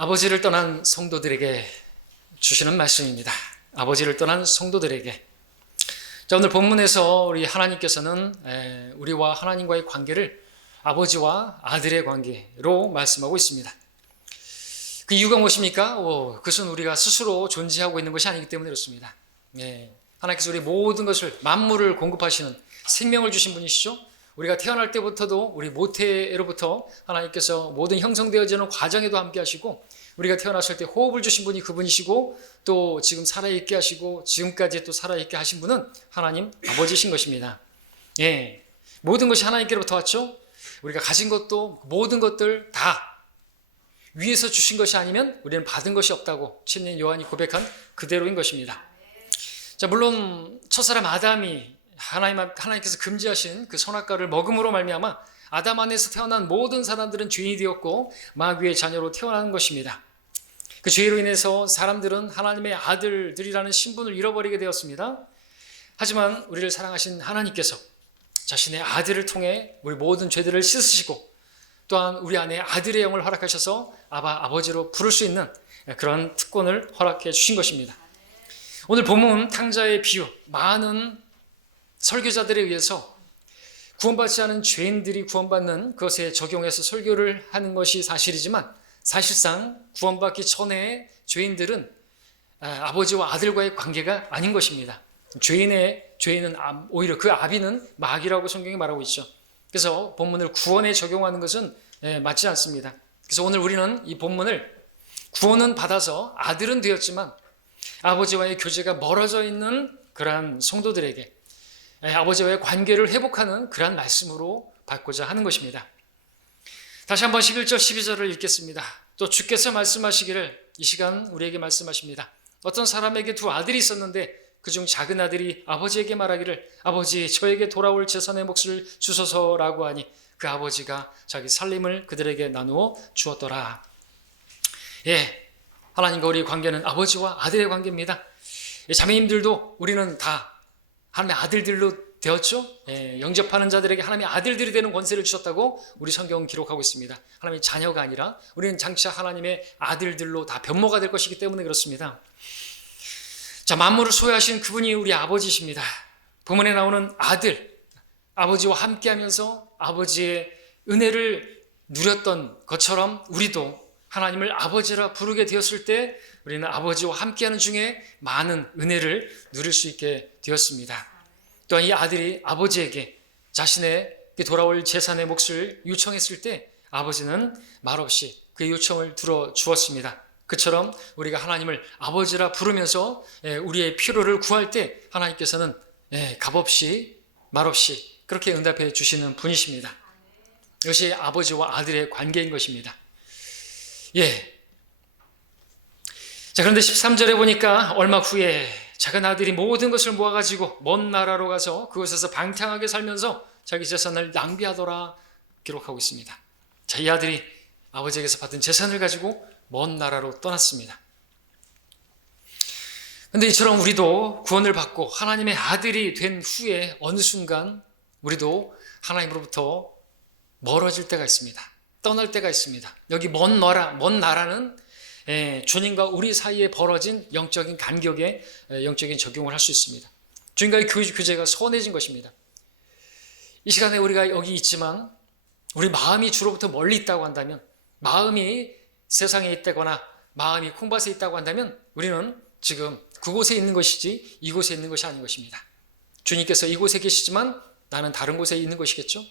아버지를 떠난 성도들에게 주시는 말씀입니다. 아버지를 떠난 성도들에게. 자, 오늘 본문에서 우리 하나님께서는 우리와 하나님과의 관계를 아버지와 아들의 관계로 말씀하고 있습니다. 그 이유가 무엇입니까? 그것은 우리가 스스로 존재하고 있는 것이 아니기 때문에 그렇습니다. 하나님께서 우리 모든 것을, 만물을 공급하시는 생명을 주신 분이시죠. 우리가 태어날 때부터도 우리 모태로부터 하나님께서 모든 형성되어지는 과정에도 함께 하시고, 우리가 태어났을 때 호흡을 주신 분이 그분이시고, 또 지금 살아있게 하시고 지금까지 또 살아있게 하신 분은 하나님 아버지신 것입니다. 모든 것이 하나님께로부터 왔죠. 우리가 가진 것도 모든 것들 다 위에서 주신 것이 아니면 우리는 받은 것이 없다고 침례 요한이 고백한 그대로인 것입니다. 자, 물론 첫사람 아담이 하나님께서 금지하신 그 선악과를 먹음으로 말미암아 아담 안에서 태어난 모든 사람들은 죄인이 되었고 마귀의 자녀로 태어난 것입니다. 그 죄로 인해서 사람들은 하나님의 아들들이라는 신분을 잃어버리게 되었습니다. 하지만 우리를 사랑하신 하나님께서 자신의 아들을 통해 우리 모든 죄들을 씻으시고, 또한 우리 안에 아들의 영을 허락하셔서 아버지로 부를 수 있는 그런 특권을 허락해 주신 것입니다. 오늘 본문 탕자의 비유, 많은 설교자들에 의해서 구원받지 않은 죄인들이 구원받는 것에 적용해서 설교를 하는 것이 사실이지만, 사실상 구원받기 전에 죄인들은 아버지와 아들과의 관계가 아닌 것입니다. 죄인은 오히려 그 아비는 마귀라고 성경이 말하고 있죠. 그래서 본문을 구원에 적용하는 것은 맞지 않습니다. 그래서 오늘 우리는 이 본문을 구원은 받아서 아들은 되었지만 아버지와의 교제가 멀어져 있는 그러한 성도들에게 아버지와의 관계를 회복하는 그러한 말씀으로 받고자 하는 것입니다. 다시 한번 11절 12절을 읽겠습니다. 또 주께서 말씀하시기를, 이 시간 우리에게 말씀하십니다. 어떤 사람에게 두 아들이 있었는데 그중 작은 아들이 아버지에게 말하기를, 아버지, 저에게 돌아올 재산의 몫을 주소서라고 하니 그 아버지가 자기 살림을 그들에게 나누어 주었더라. 하나님과 우리의 관계는 아버지와 아들의 관계입니다. 자매님들도 우리는 다 하나님의 아들들로 되었죠. 영접하는 자들에게 하나님의 아들들이 되는 권세를 주셨다고 우리 성경은 기록하고 있습니다. 하나님의 자녀가 아니라 우리는 장차 하나님의 아들들로 다 변모가 될 것이기 때문에 그렇습니다. 자, 만물을 소유하신 그분이 우리 아버지십니다. 본문에 나오는 아들, 아버지와 함께하면서 아버지의 은혜를 누렸던 것처럼 우리도 하나님을 아버지라 부르게 되었을 때 우리는 아버지와 함께하는 중에 많은 은혜를 누릴 수 있게 되었습니다. 또한 이 아들이 아버지에게 자신의 돌아올 재산의 몫을 요청했을 때 아버지는 말없이 그의 요청을 들어주었습니다. 그처럼 우리가 하나님을 아버지라 부르면서 우리의 필요를 구할 때 하나님께서는 값없이 말없이 그렇게 응답해 주시는 분이십니다. 이것이 아버지와 아들의 관계인 것입니다. 자, 그런데 13절에 보니까 얼마 후에 작은 아들이 모든 것을 모아가지고 먼 나라로 가서 그곳에서 방탕하게 살면서 자기 재산을 낭비하더라 기록하고 있습니다. 자, 이 아들이 아버지에게서 받은 재산을 가지고 먼 나라로 떠났습니다. 그런데 이처럼 우리도 구원을 받고 하나님의 아들이 된 후에 어느 순간 우리도 하나님으로부터 멀어질 때가 있습니다. 떠날 때가 있습니다. 여기 먼 나라는 주님과 우리 사이에 벌어진 영적인 간격에 영적인 적용을 할 수 있습니다. 주님과의 교제가 소원해진 것입니다. 이 시간에 우리가 여기 있지만 우리 마음이 주로부터 멀리 있다고 한다면, 마음이 세상에 있다거나 마음이 콩밭에 있다고 한다면 우리는 지금 그곳에 있는 것이지 이곳에 있는 것이 아닌 것입니다. 주님께서 이곳에 계시지만 나는 다른 곳에 있는 것이겠죠.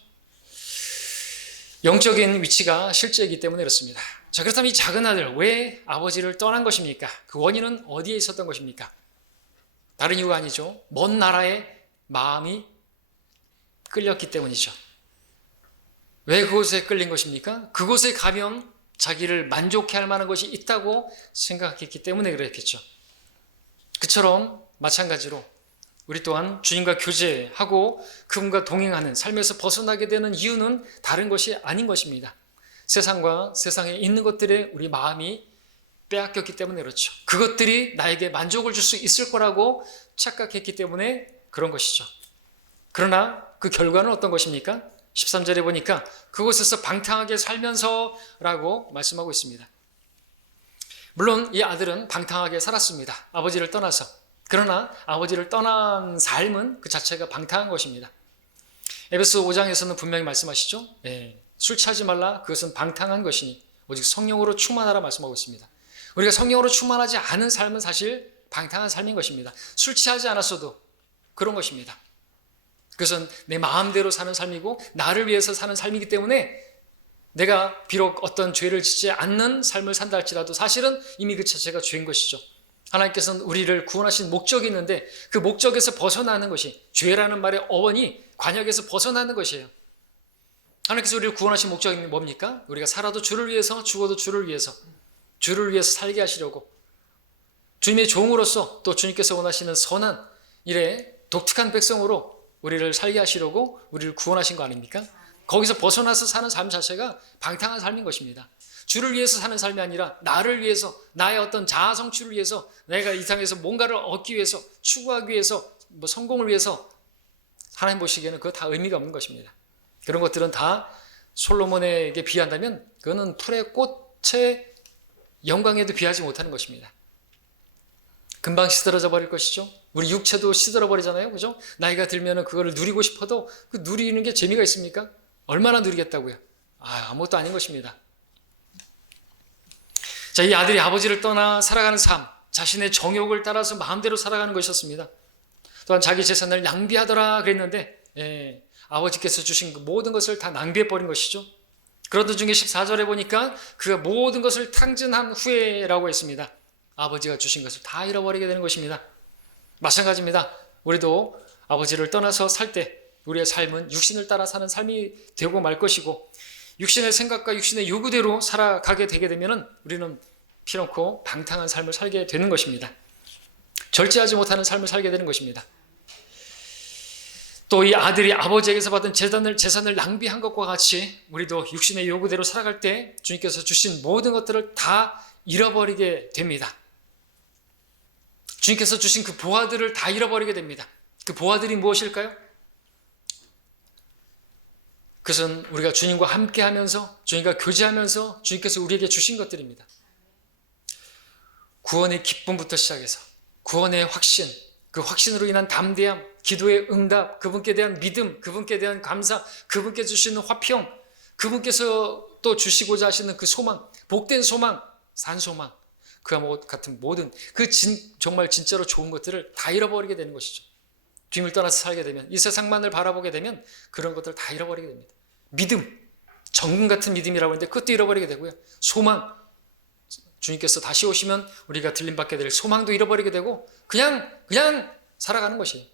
영적인 위치가 실제이기 때문에 그렇습니다. 자, 그렇다면 이 작은 아들 왜 아버지를 떠난 것입니까? 그 원인은 어디에 있었던 것입니까? 다른 이유가 아니죠. 먼 나라에 마음이 끌렸기 때문이죠. 왜 그곳에 끌린 것입니까? 그곳에 가면 자기를 만족해 할 만한 것이 있다고 생각했기 때문에 그랬겠죠. 그처럼 마찬가지로 우리 또한 주님과 교제하고 그분과 동행하는 삶에서 벗어나게 되는 이유는 다른 것이 아닌 것입니다. 세상과 세상에 있는 것들에 우리 마음이 빼앗겼기 때문에 그렇죠. 그것들이 나에게 만족을 줄 수 있을 거라고 착각했기 때문에 그런 것이죠. 그러나 그 결과는 어떤 것입니까? 13절에 보니까 그곳에서 방탕하게 살면서 라고 말씀하고 있습니다. 물론 이 아들은 방탕하게 살았습니다. 아버지를 떠나서. 그러나 아버지를 떠난 삶은 그 자체가 방탕한 것입니다. 에베소 5장에서는 분명히 말씀하시죠. 술 취하지 말라. 그것은 방탕한 것이니 오직 성령으로 충만하라 말씀하고 있습니다. 우리가 성령으로 충만하지 않은 삶은 사실 방탕한 삶인 것입니다. 술 취하지 않았어도 그런 것입니다. 그것은 내 마음대로 사는 삶이고 나를 위해서 사는 삶이기 때문에 내가 비록 어떤 죄를 짓지 않는 삶을 산다 할지라도 사실은 이미 그 자체가 죄인 것이죠. 하나님께서는 우리를 구원하신 목적이 있는데 그 목적에서 벗어나는 것이, 죄라는 말의 어원이 관역에서 벗어나는 것이에요. 하나님께서 우리를 구원하신 목적이 뭡니까? 우리가 살아도 주를 위해서, 죽어도 주를 위해서 살게 하시려고, 주님의 종으로서 또 주님께서 원하시는 선한 일에 독특한 백성으로 우리를 살게 하시려고 우리를 구원하신 거 아닙니까? 거기서 벗어나서 사는 삶 자체가 방탕한 삶인 것입니다. 주를 위해서 사는 삶이 아니라 나를 위해서, 나의 어떤 자아 성취를 위해서, 내가 이 세상에서 뭔가를 얻기 위해서, 추구하기 위해서, 성공을 위해서 하나님 보시기에는 그거 다 의미가 없는 것입니다. 그런 것들은 다 솔로몬에게 비한다면 그거는 풀의 꽃의 영광에도 비하지 못하는 것입니다. 금방 시들어져 버릴 것이죠. 우리 육체도 시들어 버리잖아요. 그죠? 나이가 들면 그거를 누리고 싶어도 그 누리는 게 재미가 있습니까? 얼마나 누리겠다고요? 아무것도 아닌 것입니다. 자, 이 아들이 아버지를 떠나 살아가는 삶, 자신의 정욕을 따라서 마음대로 살아가는 것이었습니다. 또한 자기 재산을 낭비하더라 그랬는데 아버지께서 주신 그 모든 것을 다 낭비해버린 것이죠. 그러던 중에 14절에 보니까 그가 모든 것을 탕진한 후에라고 했습니다. 아버지가 주신 것을 다 잃어버리게 되는 것입니다. 마찬가지입니다. 우리도 아버지를 떠나서 살 때 우리의 삶은 육신을 따라 사는 삶이 되고 말 것이고, 육신의 생각과 육신의 요구대로 살아가게 되게 되면 우리는 피놓고 방탕한 삶을 살게 되는 것입니다. 절제하지 못하는 삶을 살게 되는 것입니다. 또 이 아들이 아버지에게서 받은 재산을 낭비한 것과 같이 우리도 육신의 요구대로 살아갈 때 주님께서 주신 모든 것들을 다 잃어버리게 됩니다. 주님께서 주신 그 보화들을 다 잃어버리게 됩니다. 그 보화들이 무엇일까요? 그것은 우리가 주님과 함께하면서, 주님과 교제하면서 주님께서 우리에게 주신 것들입니다. 구원의 기쁨부터 시작해서 구원의 확신, 그 확신으로 인한 담대함, 기도의 응답, 그분께 대한 믿음, 그분께 대한 감사, 그분께 주시는 화평, 그분께서 또 주시고자 하시는 그 소망, 복된 소망, 산 소망, 그와 같은 모든 정말 진짜로 좋은 것들을 다 잃어버리게 되는 것이죠. 주님을 떠나서 살게 되면, 이 세상만을 바라보게 되면 그런 것들을 다 잃어버리게 됩니다. 믿음, 정금 같은 믿음이라고 하는데 그것도 잃어버리게 되고요. 소망, 주님께서 다시 오시면 우리가 들림받게 될 소망도 잃어버리게 되고 그냥 살아가는 것이에요.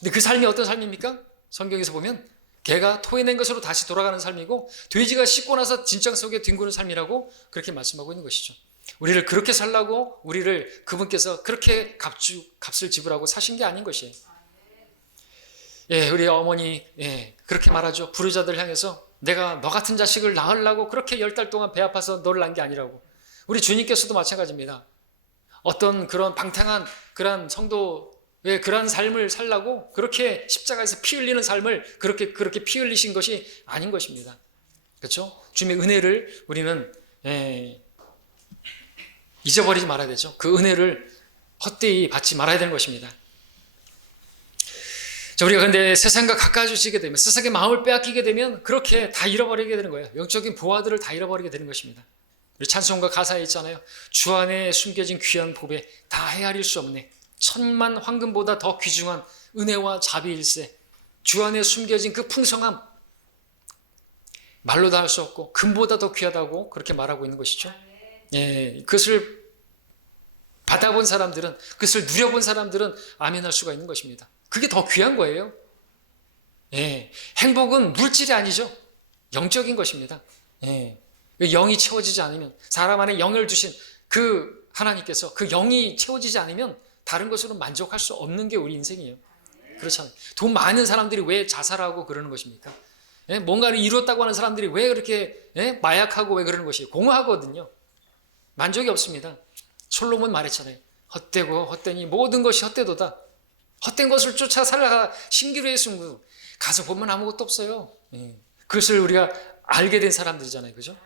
근데 그 삶이 어떤 삶입니까? 성경에서 보면 개가 토해낸 것으로 다시 돌아가는 삶이고 돼지가 씻고 나서 진창 속에 뒹구는 삶이라고 그렇게 말씀하고 있는 것이죠. 우리를 그렇게 살라고 우리를 그분께서 그렇게 값을 지불하고 사신 게 아닌 것이에요. 우리 어머니 그렇게 말하죠. 불효자들 향해서 내가 너 같은 자식을 낳으려고 그렇게 10달 동안 배 아파서 너를 낳은 게 아니라고. 우리 주님께서도 마찬가지입니다. 어떤 그런 방탕한 그런 성도의 그런 삶을 살라고 그렇게 십자가에서 피 흘리는 삶을 그렇게 피 흘리신 것이 아닌 것입니다. 그렇죠? 주님의 은혜를 우리는 잊어버리지 말아야 되죠. 그 은혜를 헛되이 받지 말아야 되는 것입니다. 자, 우리가 근데 세상과 가까워지게 되면, 세상의 마음을 빼앗기게 되면 그렇게 다 잃어버리게 되는 거예요. 영적인 보화들을 다 잃어버리게 되는 것입니다. 우리 찬송가 가사에 있잖아요. 주 안에 숨겨진 귀한 보배 다 헤아릴 수 없네. 천만 황금보다 더 귀중한 은혜와 자비일세. 주 안에 숨겨진 그 풍성함 말로 다 할 수 없고 금보다 더 귀하다고 그렇게 말하고 있는 것이죠. 그것을 받아본 사람들은, 그것을 누려본 사람들은 아멘할 수가 있는 것입니다. 그게 더 귀한 거예요. 행복은 물질이 아니죠. 영적인 것입니다. 영이 채워지지 않으면, 사람 안에 영을 주신 그 하나님께서 그 영이 채워지지 않으면 다른 것으로 만족할 수 없는 게 우리 인생이에요. 그렇잖아요. 돈 많은 사람들이 왜 자살하고 그러는 것입니까? 뭔가를 이루었다고 하는 사람들이 왜 그렇게 마약하고 왜 그러는 것이에요? 공허하거든요. 만족이 없습니다. 솔로몬 말했잖아요. 헛되고 헛되니 모든 것이 헛되도다. 헛된 것을 쫓아 살아가 신기루의 승부. 가서 보면 아무것도 없어요. 그것을 우리가 알게 된 사람들이잖아요. 그죠?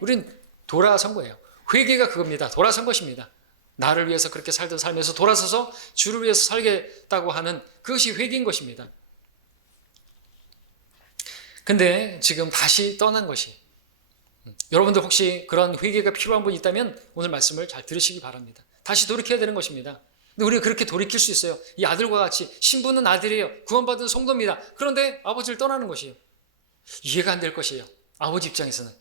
우린 돌아선 거예요. 회개가 그겁니다. 돌아선 것입니다. 나를 위해서 그렇게 살던 삶에서 돌아서서 주를 위해서 살겠다고 하는 그것이 회개인 것입니다. 근데 지금 다시 떠난 것이, 여러분들 혹시 그런 회개가 필요한 분이 있다면 오늘 말씀을 잘 들으시기 바랍니다. 다시 돌이켜야 되는 것입니다. 근데 우리가 그렇게 돌이킬 수 있어요. 이 아들과 같이 신부는 아들이에요. 구원받은 성도입니다. 그런데 아버지를 떠나는 것이에요. 이해가 안 될 것이에요. 아버지 입장에서는.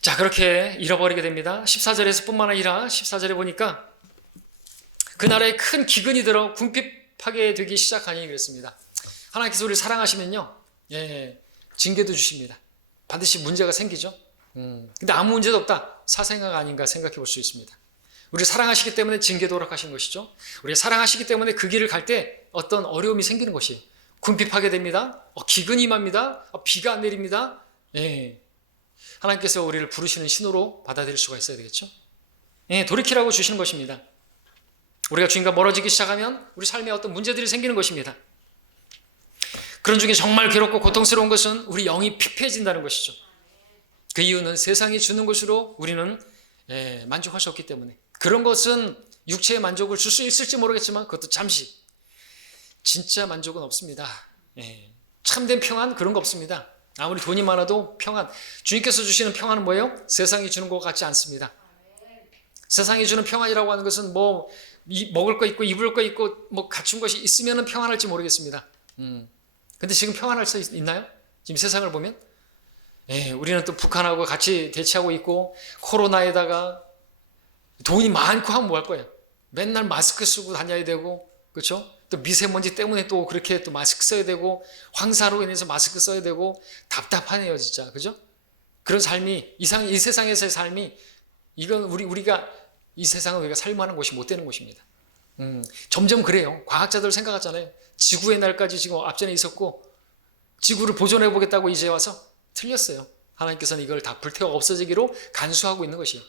자, 그렇게 잃어버리게 됩니다. 14절에서 뿐만 아니라 14절에 보니까 그 나라에 큰 기근이 들어 궁핍하게 되기 시작하니 그랬습니다. 하나님께서 우리를 사랑하시면요, 징계도 주십니다. 반드시 문제가 생기죠. 근데 아무 문제도 없다. 사생아가 아닌가 생각해 볼 수 있습니다. 우리를 사랑하시기 때문에 징계도 허락하시는 것이죠. 우리를 사랑하시기 때문에 그 길을 갈 때 어떤 어려움이 생기는 것이에요. 궁핍하게 됩니다. 기근이 임합니다. 비가 안 내립니다. 하나님께서 우리를 부르시는 신호로 받아들일 수가 있어야 되겠죠. 돌이키라고 주시는 것입니다. 우리가 주님과 멀어지기 시작하면 우리 삶에 어떤 문제들이 생기는 것입니다. 그런 중에 정말 괴롭고 고통스러운 것은 우리 영이 피폐해진다는 것이죠. 그 이유는 세상이 주는 것으로 우리는 만족할 수 없기 때문에. 그런 것은 육체의 만족을 줄 수 있을지 모르겠지만 그것도 잠시. 진짜 만족은 없습니다. 참된 평안 그런 거 없습니다. 아무리 돈이 많아도 평안. 주님께서 주시는 평안은 뭐예요? 세상이 주는 것 같지 않습니다. 세상이 주는 평안이라고 하는 것은 뭐 먹을 거 있고 입을 거 있고 뭐 갖춘 것이 있으면 평안할지 모르겠습니다. 근데 지금 평안할 수 있나요? 지금 세상을 보면? 우리는 또 북한하고 같이 대치하고 있고 코로나에다가 돈이 많고 하면 뭐 할 거예요? 맨날 마스크 쓰고 다녀야 되고, 그렇죠? 또 미세먼지 때문에 또 그렇게 또 마스크 써야 되고 황사로 인해서 마스크 써야 되고 답답하네요, 진짜. 그죠? 그런 삶이 이 세상에서의 삶이 이건 우리가 이 세상은 우리가 살만한 곳이 못 되는 곳입니다. 점점 그래요. 과학자들 생각하잖아요. 지구의 날까지 지금 앞전에 있었고 지구를 보존해 보겠다고 이제 와서 틀렸어요. 하나님께서는 이걸 다 불태워 없어지기로 간수하고 있는 것이에요.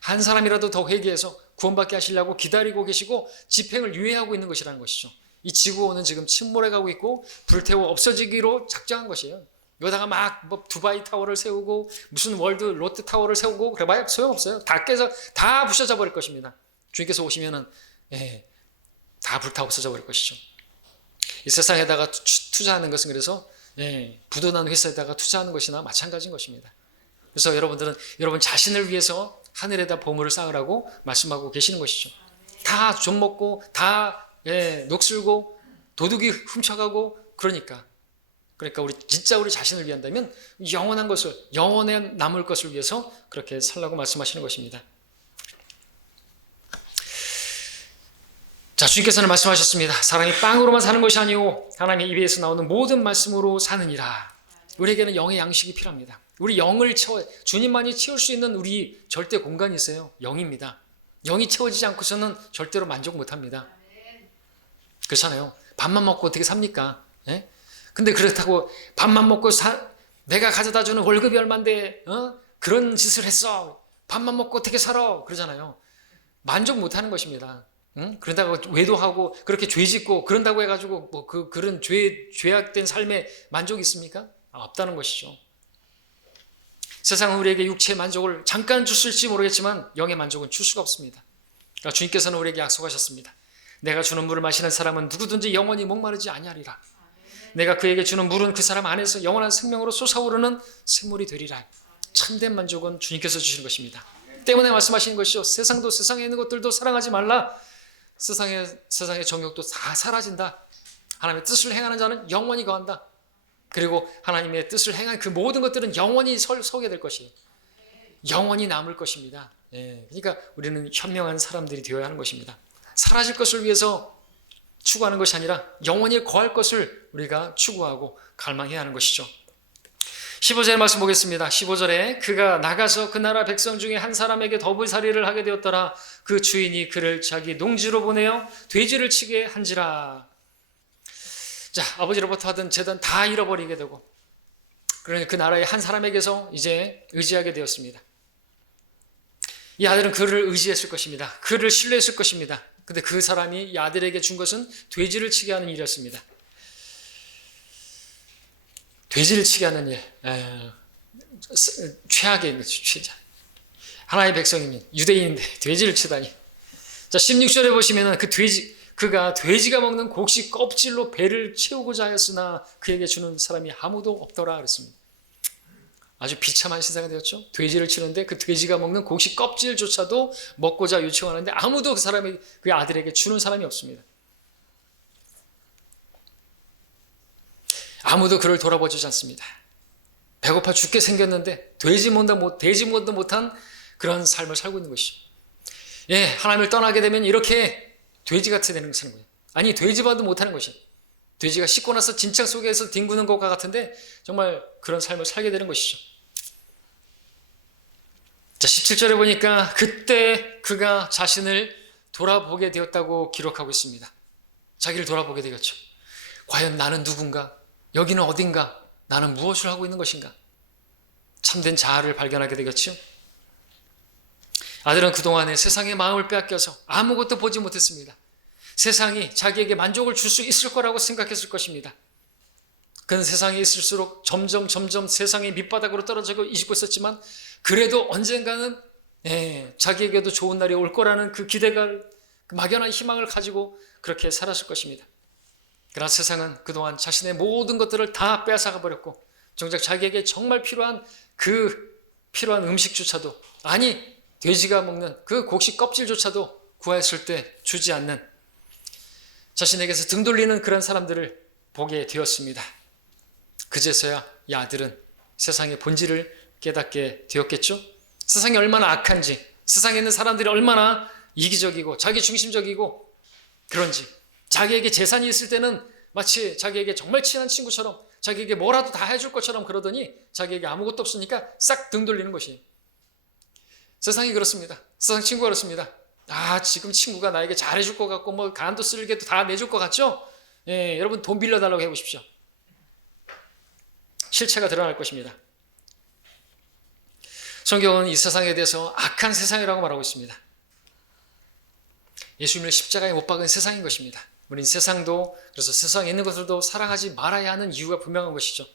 한 사람이라도 더 회개해서 구원받게 하시려고 기다리고 계시고 집행을 유예하고 있는 것이라는 것이죠. 이 지구온은 지금 침몰해 가고 있고 불태워 없어지기로 작정한 것이에요. 여기다가 막 뭐 두바이 타워를 세우고 무슨 월드 롯데 타워를 세우고 그래봐야 소용없어요. 다 깨서 다 부셔져 버릴 것입니다. 주님께서 오시면은 다 불타 없어져 버릴 것이죠. 이 세상에다가 투자하는 것은 그래서 부도난 회사에다가 투자하는 것이나 마찬가지인 것입니다. 그래서 여러분들은 여러분 자신을 위해서 하늘에다 보물을 쌓으라고 말씀하고 계시는 것이죠. 다 좀 먹고 다 녹슬고 도둑이 훔쳐가고 그러니까 우리 진짜 우리 자신을 위한다면 영원한 것을, 영원에 남을 것을 위해서 그렇게 살라고 말씀하시는 것입니다. 자, 주님께서는 말씀하셨습니다. 사람이 빵으로만 사는 것이 아니오 하나님의 입에서 나오는 모든 말씀으로 사느니라. 우리에게는 영의 양식이 필요합니다. 우리 영을 주님만이 채울 수 있는 우리 절대 공간이 있어요. 영입니다. 영이 채워지지 않고서는 절대로 만족 못합니다. 그렇잖아요. 밥만 먹고 어떻게 삽니까? 근데 그렇다고 밥만 먹고 내가 가져다 주는 월급이 얼만데 그런 짓을 했어. 밥만 먹고 어떻게 살아? 그러잖아요. 만족 못하는 것입니다. 그런다고 외도하고 그렇게 죄짓고 그런다고 해가지고 뭐 그런 죄악된 삶에 만족이 있습니까? 없다는 것이죠. 세상은 우리에게 육체의 만족을 잠깐 줬을지 모르겠지만 영의 만족은 줄 수가 없습니다. 그러니까 주님께서는 우리에게 약속하셨습니다. 내가 주는 물을 마시는 사람은 누구든지 영원히 목마르지 아니하리라. 내가 그에게 주는 물은 그 사람 안에서 영원한 생명으로 솟아오르는 샘물이 되리라. 참된 만족은 주님께서 주시는 것입니다. 때문에 말씀하시는 것이죠. 세상도 세상에 있는 것들도 사랑하지 말라. 세상의 정욕도 다 사라진다. 하나님의 뜻을 행하는 자는 영원히 거한다. 그리고 하나님의 뜻을 행한 그 모든 것들은 영원히 서게 될 것이에요. 영원히 남을 것입니다. 그러니까 우리는 현명한 사람들이 되어야 하는 것입니다. 사라질 것을 위해서 추구하는 것이 아니라 영원히 거할 것을 우리가 추구하고 갈망해야 하는 것이죠. 15절의 말씀 보겠습니다. 15절에 그가 나가서 그 나라 백성 중에 한 사람에게 더불살이를 하게 되었더라. 그 주인이 그를 자기 농지로 보내어 돼지를 치게 한지라. 자, 아버지로부터 하던 재단 다 잃어버리게 되고 그러니 그 나라의 한 사람에게서 이제 의지하게 되었습니다. 이 아들은 그를 의지했을 것입니다. 그를 신뢰했을 것입니다. 근데 그 사람이 이 아들에게 준 것은 돼지를 치게 하는 일이었습니다. 돼지를 치게 하는 일. 최악의 죄자. 하나님의 백성이면 유대인인데 돼지를 치다니. 자, 16절에 보시면은 그가 돼지가 먹는 곡식 껍질로 배를 채우고자 하였으나 그에게 주는 사람이 아무도 없더라 그랬습니다. 아주 비참한 세상이 되었죠. 돼지를 치는데 그 돼지가 먹는 곡식 껍질조차도 먹고자 요청하는데 아무도 그 아들에게 주는 사람이 없습니다. 아무도 그를 돌아보지 않습니다. 배고파 죽게 생겼는데 돼지 모도 못한 그런 삶을 살고 있는 것이죠. 예, 하나님을 떠나게 되면 이렇게 돼지 같이 되는 거예요. 아니, 돼지봐도 못하는 것이에요. 돼지가 씻고 나서 진창 속에서 뒹구는 것과 같은데 정말 그런 삶을 살게 되는 것이죠. 자, 17절에 보니까 그때 그가 자신을 돌아보게 되었다고 기록하고 있습니다. 자기를 돌아보게 되었죠. 과연 나는 누군가? 여기는 어딘가? 나는 무엇을 하고 있는 것인가? 참된 자아를 발견하게 되겠죠. 아들은 그동안에 세상의 마음을 빼앗겨서 아무것도 보지 못했습니다. 세상이 자기에게 만족을 줄 수 있을 거라고 생각했을 것입니다. 그는 세상에 있을수록 점점 세상의 밑바닥으로 떨어지고 잊고 있었지만 그래도 언젠가는 자기에게도 좋은 날이 올 거라는 그 기대가, 그 막연한 희망을 가지고 그렇게 살았을 것입니다. 그러나 세상은 그동안 자신의 모든 것들을 다 빼앗아가 버렸고 정작 자기에게 정말 필요한 음식조차도, 아니 돼지가 먹는 그 곡식 껍질조차도 구하였을 때 주지 않는, 자신에게서 등 돌리는 그런 사람들을 보게 되었습니다. 그제서야 이 아들은 세상의 본질을 깨닫게 되었겠죠. 세상이 얼마나 악한지, 세상에 있는 사람들이 얼마나 이기적이고 자기중심적이고 그런지, 자기에게 재산이 있을 때는 마치 자기에게 정말 친한 친구처럼 자기에게 뭐라도 다 해줄 것처럼 그러더니 자기에게 아무것도 없으니까 싹 등 돌리는 것이에요. 세상이 그렇습니다. 세상 친구가 그렇습니다. 지금 친구가 나에게 잘해줄 것 같고 뭐 간도 쓸개도 다 내줄 것 같죠? 예, 여러분 돈 빌려달라고 해보십시오. 실체가 드러날 것입니다. 성경은 이 세상에 대해서 악한 세상이라고 말하고 있습니다. 예수님을 십자가에 못 박은 세상인 것입니다. 우린 세상도, 그래서 세상에 있는 것들도 사랑하지 말아야 하는 이유가 분명한 것이죠.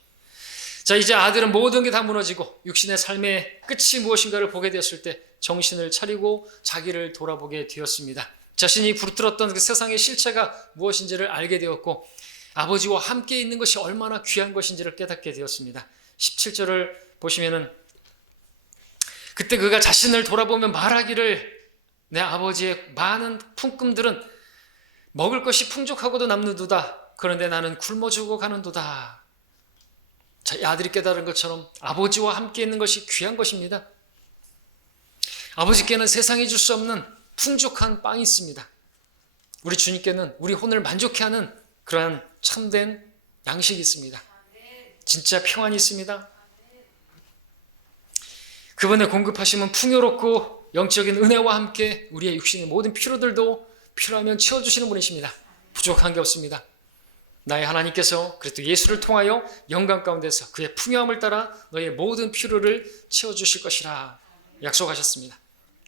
자, 이제 아들은 모든 게 다 무너지고 육신의 삶의 끝이 무엇인가를 보게 되었을 때 정신을 차리고 자기를 돌아보게 되었습니다. 자신이 부르들었던 그 세상의 실체가 무엇인지를 알게 되었고 아버지와 함께 있는 것이 얼마나 귀한 것인지를 깨닫게 되었습니다. 17절을 보시면은 그때 그가 자신을 돌아보며 말하기를, 내 아버지의 많은 품꾼들은 먹을 것이 풍족하고도 남는도다. 그런데 나는 굶어 죽어 가는도다. 자, 이 아들이 깨달은 것처럼 아버지와 함께 있는 것이 귀한 것입니다. 아버지께는 세상이 줄 수 없는 풍족한 빵이 있습니다. 우리 주님께는 우리 혼을 만족케 하는 그러한 참된 양식이 있습니다. 진짜 평안이 있습니다. 그분의 공급하심은 풍요롭고 영적인 은혜와 함께 우리의 육신의 모든 필요들도 필요하면 채워주시는 분이십니다. 부족한 게 없습니다. 나의 하나님께서 그리스도 예수를 통하여 영광 가운데서 그의 풍요함을 따라 너의 모든 필요를 채워주실 것이라 약속하셨습니다.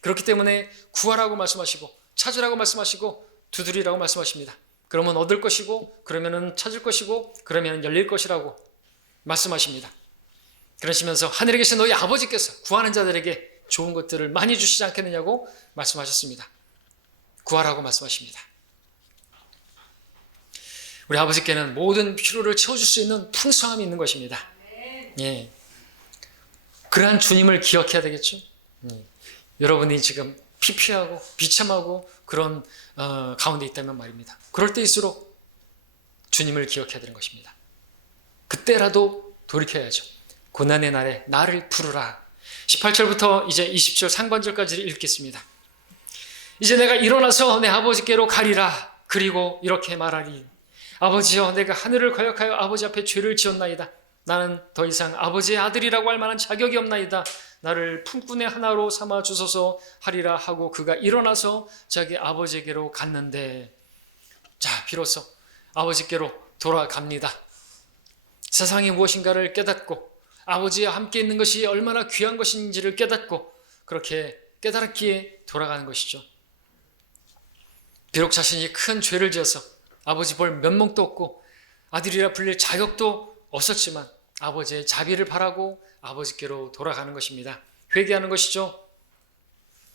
그렇기 때문에 구하라고 말씀하시고 찾으라고 말씀하시고 두드리라고 말씀하십니다. 그러면 얻을 것이고 그러면 찾을 것이고 그러면 열릴 것이라고 말씀하십니다. 그러시면서 하늘에 계신 너희 아버지께서 구하는 자들에게 좋은 것들을 많이 주시지 않겠느냐고 말씀하셨습니다. 구하라고 말씀하십니다. 우리 아버지께는 모든 필요를 채워줄 수 있는 풍성함이 있는 것입니다. 예. 그러한 주님을 기억해야 되겠죠. 여러분이 지금 피폐하고 비참하고 그런 가운데 있다면 말입니다. 그럴 때일수록 주님을 기억해야 되는 것입니다. 그때라도 돌이켜야죠. 고난의 날에 나를 부르라. 18절부터 이제 20절 상반절까지를 읽겠습니다. 이제 내가 일어나서 내 아버지께로 가리라. 그리고 이렇게 말하리. 아버지여, 내가 하늘을 거역하여 아버지 앞에 죄를 지었나이다. 나는 더 이상 아버지의 아들이라고 할 만한 자격이 없나이다. 나를 품꾼의 하나로 삼아 주소서 하리라 하고 그가 일어나서 자기 아버지에게로 갔는데, 자, 비로소 아버지께로 돌아갑니다. 세상이 무엇인가를 깨닫고 아버지와 함께 있는 것이 얼마나 귀한 것인지를 깨닫고 그렇게 깨달았기에 돌아가는 것이죠. 비록 자신이 큰 죄를 지어서 아버지 볼 면목도 없고 아들이라 불릴 자격도 없었지만 아버지의 자비를 바라고 아버지께로 돌아가는 것입니다. 회개하는 것이죠.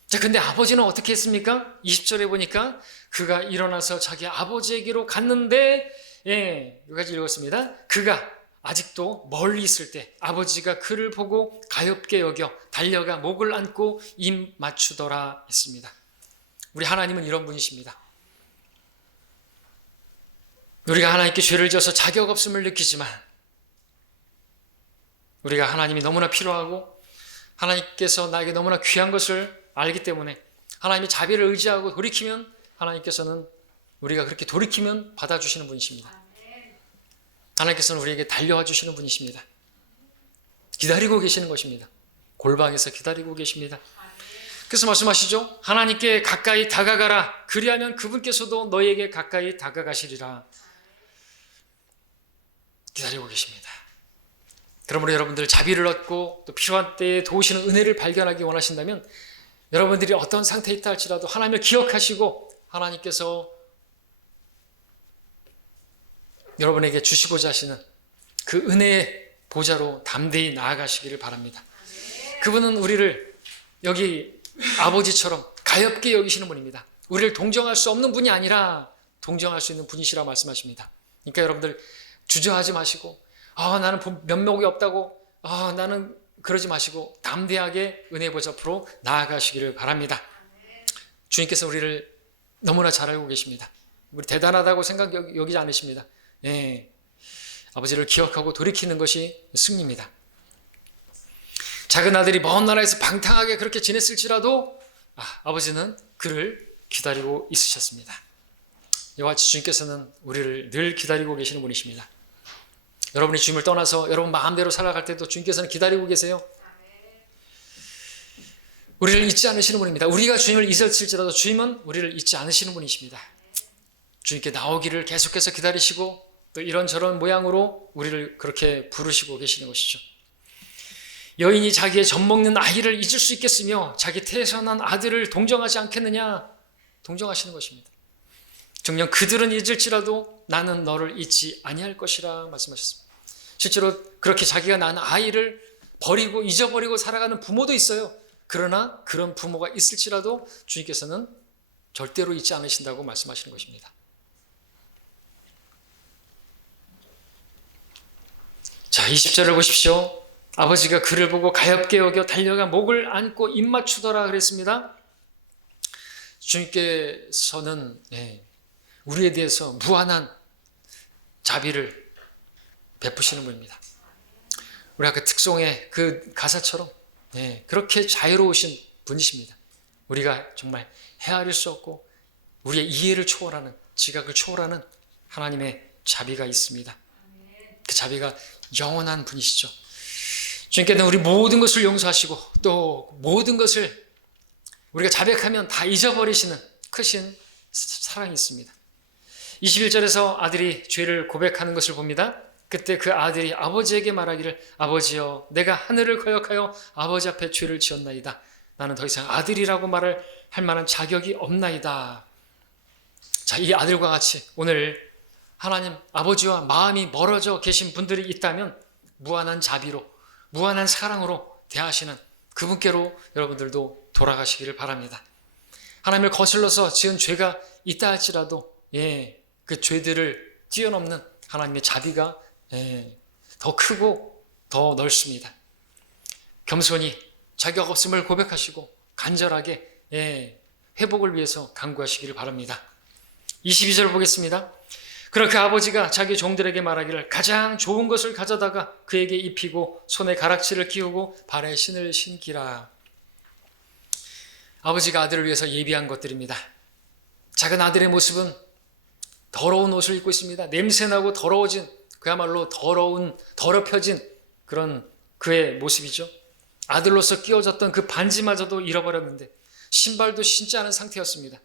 자, 근데 아버지는 어떻게 했습니까? 20절에 보니까 그가 일어나서 자기 아버지에게로 갔는데, 여기까지 읽었습니다. 그가 아직도 멀리 있을 때 아버지가 그를 보고 가엾게 여겨 달려가 목을 안고 입 맞추더라 했습니다. 우리 하나님은 이런 분이십니다. 우리가 하나님께 죄를 지어서 자격 없음을 느끼지만 우리가 하나님이 너무나 필요하고 하나님께서 나에게 너무나 귀한 것을 알기 때문에 하나님의 자비를 의지하고 돌이키면 하나님께서는 우리가 그렇게 돌이키면 받아주시는 분이십니다. 하나님께서는 우리에게 달려와 주시는 분이십니다. 기다리고 계시는 것입니다. 골방에서 기다리고 계십니다. 그래서 말씀하시죠. 하나님께 가까이 다가가라. 그리하면 그분께서도 너희에게 가까이 다가가시리라. 기다리고 계십니다. 그러므로 여러분들 자비를 얻고 또 필요한 때에 도우시는 은혜를 발견하기 원하신다면 여러분들이 어떤 상태에 있다 할지라도 하나님을 기억하시고 하나님께서 여러분에게 주시고자 하시는 그 은혜의 보좌로 담대히 나아가시기를 바랍니다. 그분은 우리를 여기 아버지처럼 가엾게 여기시는 분입니다. 우리를 동정할 수 없는 분이 아니라 동정할 수 있는 분이시라 말씀하십니다. 그러니까 여러분들 주저하지 마시고 나는 면목이 없다고 나는 그러지 마시고 담대하게 은혜 보좌 앞으로 나아가시기를 바랍니다. 주님께서 우리를 너무나 잘 알고 계십니다. 우리 대단하다고 여기지 않으십니다. 아버지를 기억하고 돌이키는 것이 승리입니다. 작은 아들이 먼 나라에서 방탕하게 그렇게 지냈을지라도 아버지는 그를 기다리고 있으셨습니다. 이와 같이 주님께서는 우리를 늘 기다리고 계시는 분이십니다. 여러분이 주님을 떠나서 여러분 마음대로 살아갈 때도 주님께서는 기다리고 계세요. 우리를 잊지 않으시는 분입니다. 우리가 주님을 잊었을지라도 주님은 우리를 잊지 않으시는 분이십니다. 주님께 나오기를 계속해서 기다리시고 또 이런저런 모양으로 우리를 그렇게 부르시고 계시는 것이죠. 여인이 자기의 젖먹는 아이를 잊을 수 있겠으며 자기 태어난 아들을 동정하지 않겠느냐? 동정하시는 것입니다. 정녕 그들은 잊을지라도 나는 너를 잊지 아니할 것이라 말씀하셨습니다. 실제로 그렇게 자기가 낳은 아이를 버리고 잊어버리고 살아가는 부모도 있어요. 그러나 그런 부모가 있을지라도 주님께서는 절대로 잊지 않으신다고 말씀하시는 것입니다. 자, 20절을 보십시오. 아버지가 그를 보고 가엾게 여겨 달려가 목을 안고 입 맞추더라 그랬습니다. 주님께서는 우리에 대해서 무한한 자비를 베푸시는 분입니다. 우리 아까 특송의 그 가사처럼 그렇게 자유로우신 분이십니다. 우리가 정말 헤아릴 수 없고 우리의 이해를 초월하는, 지각을 초월하는 하나님의 자비가 있습니다. 그 자비가 영원한 분이시죠. 주님께는 우리 모든 것을 용서하시고 또 모든 것을 우리가 자백하면 다 잊어버리시는 크신 사랑이 있습니다. 21절에서 아들이 죄를 고백하는 것을 봅니다. 그때 그 아들이 아버지에게 말하기를 아버지여 내가 하늘을 거역하여 아버지 앞에 죄를 지었나이다. 나는 더 이상 아들이라고 말을 할 만한 자격이 없나이다. 자, 이 아들과 같이 오늘 하나님 아버지와 마음이 멀어져 계신 분들이 있다면 무한한 자비로 무한한 사랑으로 대하시는 그분께로 여러분들도 돌아가시기를 바랍니다. 하나님을 거슬러서 지은 죄가 있다 할지라도 그 죄들을 뛰어넘는 하나님의 자비가 더 크고 더 넓습니다. 겸손히 자격 없음을 고백하시고 간절하게 회복을 위해서 간구하시기를 바랍니다. 22절 보겠습니다. 그러나 그 아버지가 자기 종들에게 말하기를 가장 좋은 것을 가져다가 그에게 입히고 손에 가락지를 끼우고 발에 신을 신기라. 아버지가 아들을 위해서 예비한 것들입니다. 작은 아들의 모습은 더러운 옷을 입고 있습니다. 냄새나고 더러워진, 그야말로 더럽혀진 그런 그의 모습이죠. 아들로서 끼워졌던 그 반지마저도 잃어버렸는데 신발도 신지 않은 상태였습니다.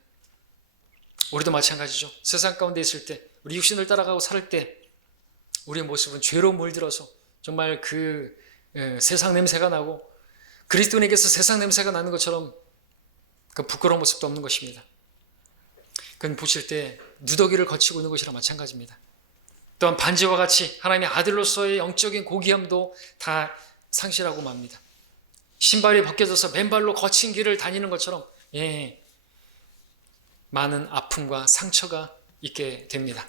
우리도 마찬가지죠. 세상 가운데 있을 때 우리 육신을 따라가고 살 때 우리의 모습은 죄로 물들어서 정말 그 세상 냄새가 나고 그리스도인에게서 세상 냄새가 나는 것처럼 그 부끄러운 모습도 없는 것입니다. 그건 보실 때 누더기를 거치고 있는 것이랑 마찬가지입니다. 또한 반지와 같이 하나님의 아들로서의 영적인 고귀함도 다 상실하고 맙니다. 신발이 벗겨져서 맨발로 거친 길을 다니는 것처럼 많은 아픔과 상처가 있게 됩니다.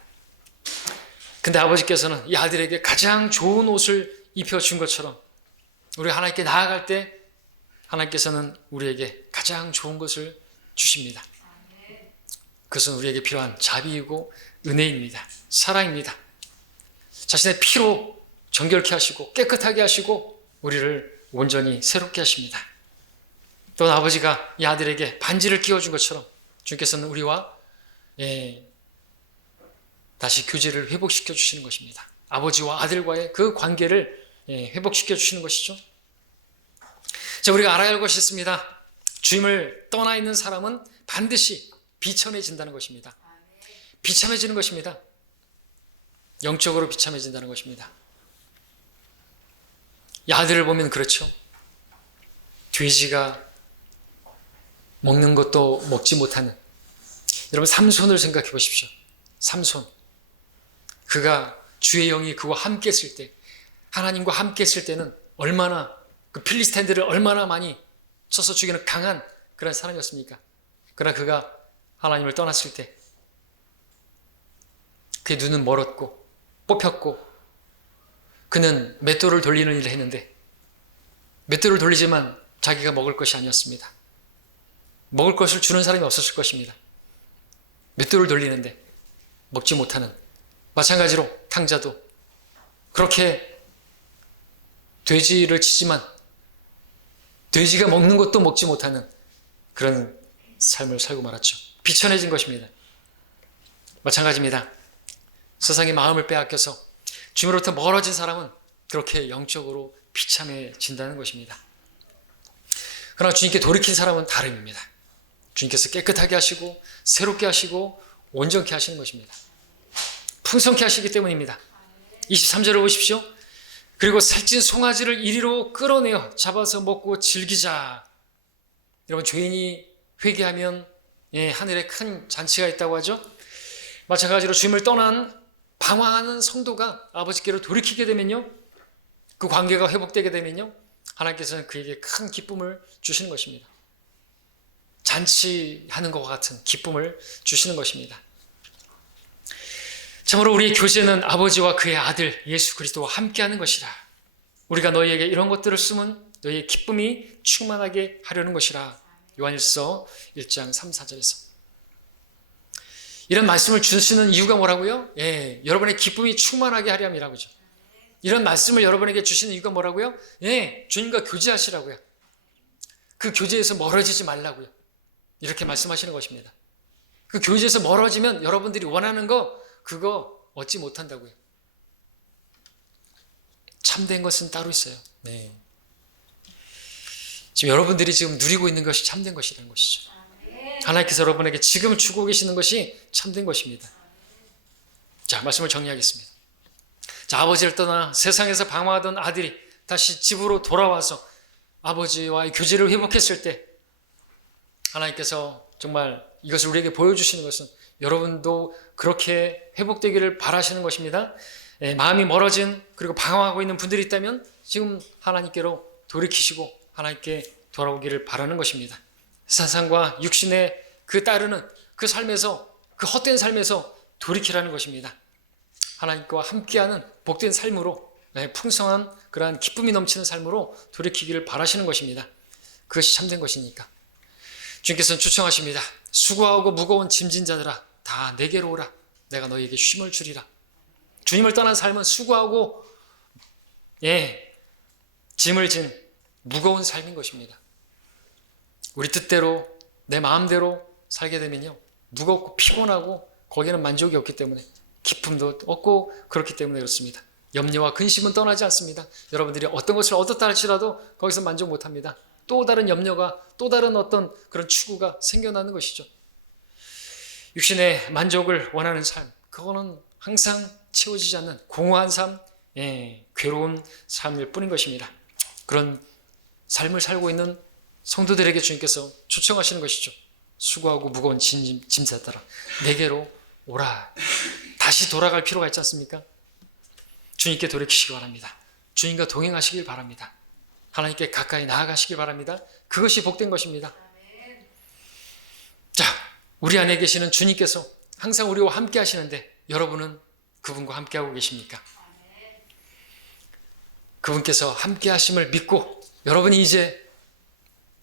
근데 아버지께서는 이 아들에게 가장 좋은 옷을 입혀준 것처럼 우리 하나님께 나아갈 때 하나님께서는 우리에게 가장 좋은 것을 주십니다. 그것은 우리에게 필요한 자비이고 은혜입니다. 사랑입니다. 자신의 피로 정결케 하시고 깨끗하게 하시고 우리를 온전히 새롭게 하십니다. 또한 아버지가 이 아들에게 반지를 끼워준 것처럼 주님께서는 우리와 다시 교제를 회복시켜 주시는 것입니다. 아버지와 아들과의 그 관계를 회복시켜 주시는 것이죠. 자, 우리가 알아야 할 것이 있습니다. 주님을 떠나 있는 사람은 반드시 비참해진다는 것입니다. 비참해지는 것입니다. 영적으로 비참해진다는 것입니다. 이 아들을 보면 그렇죠. 돼지가 먹는 것도 먹지 못하는, 여러분 삼손을 생각해 보십시오. 삼손, 그가 주의 영이 그와 함께 했을 때, 하나님과 함께 했을 때는 얼마나 그 필리스타인들을 얼마나 많이 쳐서 죽이는 강한 그런 사람이었습니까? 그러나 그가 하나님을 떠났을 때 그의 눈은 멀었고 뽑혔고 그는 맷돌을 돌리는 일을 했는데 맷돌을 돌리지만 자기가 먹을 것이 아니었습니다. 먹을 것을 주는 사람이 없었을 것입니다. 맷돌을 돌리는데 먹지 못하는, 마찬가지로 탕자도 그렇게 돼지를 치지만 돼지가 먹는 것도 먹지 못하는 그런 삶을 살고 말았죠. 비천해진 것입니다. 마찬가지입니다. 세상의 마음을 빼앗겨서 주님으로부터 멀어진 사람은 그렇게 영적으로 비참해진다는 것입니다. 그러나 주님께 돌이킨 사람은 다름입니다. 주님께서 깨끗하게 하시고 새롭게 하시고 온전케 하시는 것입니다. 풍성케 하시기 때문입니다. 23절을 보십시오. 그리고 살찐 송아지를 이리로 끌어내어 잡아서 먹고 즐기자. 여러분, 죄인이 회개하면 하늘에 큰 잔치가 있다고 하죠. 마찬가지로 주님을 떠난 방황하는 성도가 아버지께로 돌이키게 되면요, 그 관계가 회복되게 되면요, 하나님께서는 그에게 큰 기쁨을 주시는 것입니다. 잔치하는 것과 같은 기쁨을 주시는 것입니다. 참으로 우리의 교제는 아버지와 그의 아들 예수 그리스도와 함께하는 것이라. 우리가 너희에게 이런 것들을 쓰면 너희의 기쁨이 충만하게 하려는 것이라. 요한일서 1장 3, 4절에서 이런 말씀을 주시는 이유가 뭐라고요? 여러분의 기쁨이 충만하게 하렴이라고죠. 이런 말씀을 여러분에게 주시는 이유가 뭐라고요? 주님과 교제하시라고요. 그 교제에서 멀어지지 말라고요. 이렇게 말씀하시는 것입니다. 그 교제에서 멀어지면 여러분들이 원하는 거 그거 얻지 못한다고요. 참된 것은 따로 있어요. 지금 여러분들이 지금 누리고 있는 것이 참된 것이라는 것이죠. 하나님께서 여러분에게 지금 주고 계시는 것이 참된 것입니다. 자, 말씀을 정리하겠습니다. 자, 아버지를 떠나 세상에서 방황하던 아들이 다시 집으로 돌아와서 아버지와의 교제를 회복했을 때 하나님께서 정말 이것을 우리에게 보여주시는 것은 여러분도 그렇게 회복되기를 바라시는 것입니다. 마음이 멀어진 그리고 방황하고 있는 분들이 있다면 지금 하나님께로 돌이키시고 하나님께 돌아오기를 바라는 것입니다. 세상과 육신의 그 따르는 그 삶에서, 그 헛된 삶에서 돌이키라는 것입니다. 하나님과 함께하는 복된 삶으로, 풍성한 그러한 기쁨이 넘치는 삶으로 돌이키기를 바라시는 것입니다. 그것이 참된 것이니까. 주님께서는 추청하십니다. 수고하고 무거운 짐진 자들아 다 내게로 오라. 내가 너희에게 쉼을 주리라. 주님을 떠난 삶은 수고하고 짐을 진 무거운 삶인 것입니다. 우리 뜻대로 내 마음대로 살게 되면요, 무겁고 피곤하고 거기에는 만족이 없기 때문에, 기쁨도 없고 그렇기 때문에 그렇습니다. 염려와 근심은 떠나지 않습니다. 여러분들이 어떤 것을 얻었다 할지라도 거기서 만족 못합니다. 또 다른 염려가, 또 다른 어떤 그런 추구가 생겨나는 것이죠. 육신의 만족을 원하는 삶, 그거는 항상 채워지지 않는 공허한 삶, 괴로운 삶일 뿐인 것입니다. 그런 삶을 살고 있는 성도들에게 주님께서 초청하시는 것이죠. 수고하고 무거운 짐자 따라 내게로 오라. 다시 돌아갈 필요가 있지 않습니까? 주님께 돌이키시기 바랍니다. 주님과 동행하시길 바랍니다. 하나님께 가까이 나아가시길 바랍니다. 그것이 복된 것입니다. 자, 우리 안에 계시는 주님께서 항상 우리와 함께 하시는데 여러분은 그분과 함께 하고 계십니까? 그분께서 함께 하심을 믿고 여러분이 이제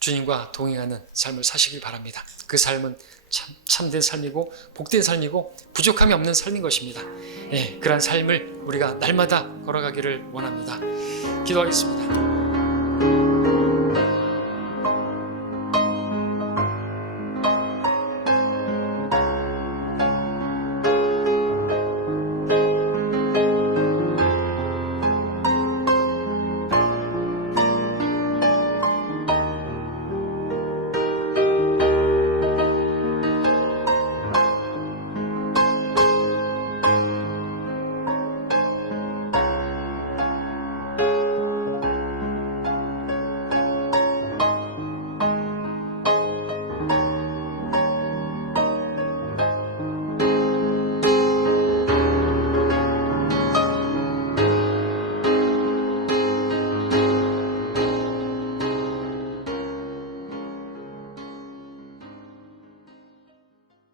주님과 동행하는 삶을 사시길 바랍니다. 그 삶은 참된 삶이고 복된 삶이고 부족함이 없는 삶인 것입니다. 그러한 삶을 우리가 날마다 걸어가기를 원합니다. 기도하겠습니다.